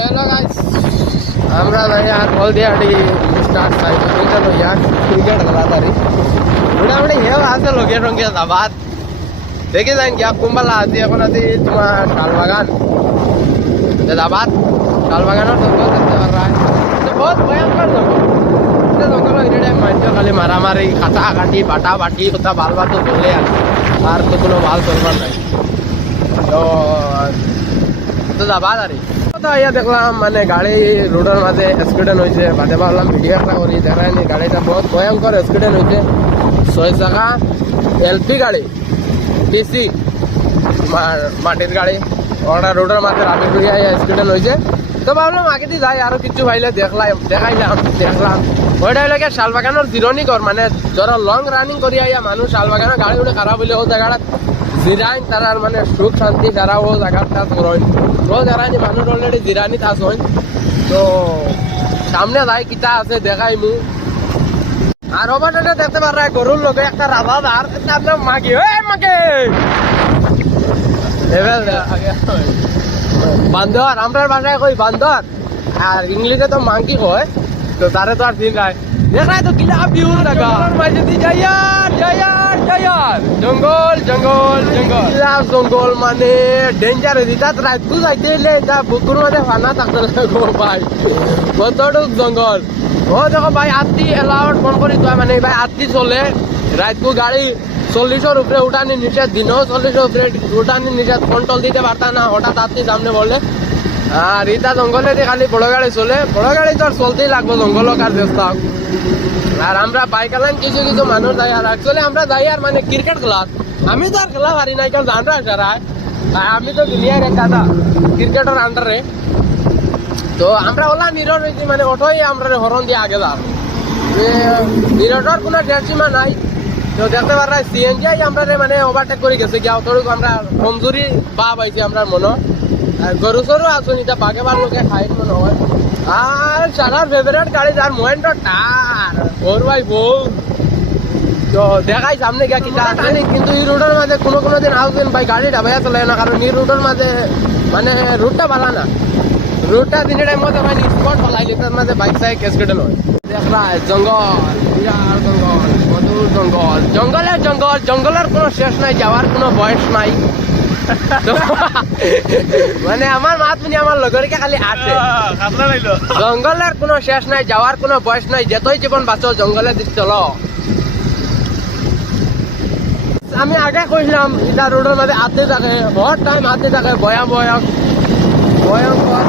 hello guys. আমরা यार हल्दियाडी start side चलो यार क्रिकेट खेला रही मोटामुटी हे আছে লগে রঙে দাবাত দেখে যান কি কুম্বালা আছে এখন আছে তোমার শালবাগান দাবাত শালবাগানের জঙ্গল দেখতে পারা তো বহুত ভয়ঙ্কর জঙ্গল এটা জঙ্গল এরিয়া মাইন্ড খালি মারামারি কাটা কাটি বাটা বাটি ওটা বালবা তো চলে আর তো কোনো মাল চলবার নাই তো দাবাত আরে ইয়া দেখলাম মানে গাড়ি রোডের মাঝে অ্যাক্সিডেন্ট হয়েছে বাদে ভাবলাম ভিডিও একটা করি দেখায়নি গাড়িটা বহুত ভয়ঙ্কর অ্যাক্সিডেন্ট হয়েছে 6 চাকা এলপি গাড়ি টিসি তোমার মাটির গাড়ি ওটা রোডের মাঝে রাতে ঘুরিয়ে অ্যাক্সিডেন্ট হয়েছে তো ভাবলাম আগে দিয়ে যাই আরো কিছু ভাইলে দেখলাম ওইটা হলো শালবাগানের জিরনি কর মানে যারা লং রানিং করি আইয়া মানুষ শালবাগানের গাড়ি উঠে খারাপ হইলে ও জায়গাটা জিরাইন তারার মানে সুখ শান্তি যারা ও জায়গাটা রইন ও জায়গানি মানুষ অলরেডি জিরানি থাস হইন তো সামনে যাই কিতা আছে দেখাই মু আর ওভারটা দেখতে পারা গরুর লোকে একটা রাজাদার আপনার মাকে মাকে বান্দর আমরা ভাষায় কই বান্দর আর ইংলিশে তো মাংকি কয় তো তারে তো আর দিন নাই দেখায় তো কিলা বিউর লাগা মাঝে দি যায়ার জঙ্গল জঙ্গল মানে ডেঞ্জার দিতাত রাত কু যাইতে এলে যা বুকুর মধ্যে ফানা থাকতে লাগবো ভাই কতটুক জঙ্গল ও দেখো ভাই আত্মি এলাউড ফোন করি তো মানে ভাই আত্মি চলে রাত কু গাড়ি 40-এর উপরে উঠানি নিচে দিনও 40-এর উপরে উঠানি নিচে কন্ট্রোল দিতে পারতা না হঠাৎ আত্মি সামনে বললে আর ইটা জঙ্গলে খালি বড় গাড়ি চলে বড় গাড়ি তো আর চলতেই লাগবো জঙ্গল কার চেষ্টা আর আমরা বাইক আলাম কিছু মানুষ যাই আর অ্যাকচুয়ালি আমরা যাই আর মানে ক্রিকেট খেলার আমি তো আর খেলা পারি নাই কারণ জানরা যারা আমি তো দুনিয়ার এক দাদা ক্রিকেটের আন্ডারে তো আমরা ওলা নিরর হয়েছি মানে অটোই আমরা হরন দিয়ে আগে যার নিরটার কোনো ডেটসীমা নাই তো দেখতে পারা সিএনজি আমরা মানে ওভারটেক করে গেছে গিয়া অতটুকু আমরা কমজোরি বা পাইছি আমরা মনে আর গরু সরু আসুন এটা বাঘে বার লোকে খাই মনে হয় আর সারার ফেভারিট গাড়ি যার মহেন্দ্র টার ওর ভাই বউ তো দেখাই সামনে গিয়া কিটা জানি কিন্তু এই রোডের মাঝে কোনো দিন আসবেন ভাই গাড়িটা ভাইয়া চলে না কারণ এই রোডের মাঝে মানে রুটটা ভালো না রুটটা দিনের টাইম মধ্যে ভাই স্পট ভালাই যেটার মাঝে বাইক সাইক অ্যাক্সিডেন্ট হয় দেখলা জঙ্গল বিরাট জঙ্গল মধুর জঙ্গলের কোনো শেষ নাই যাওয়ার কোনো বয়স নাই মানে আমার মাত মিনি আমার লগরকে খালি আসে জঙ্গলের কোনো শেষ নাই যাওয়ার কোনো বয়স নাই যেতই জীবন বাঁচো জঙ্গলের দিক চলো আমি আগে কইলাম এটা রোডের মাঝে আতে থাকে হর টাইম আতে থাকে ভয়াবহ ভয়ঙ্কর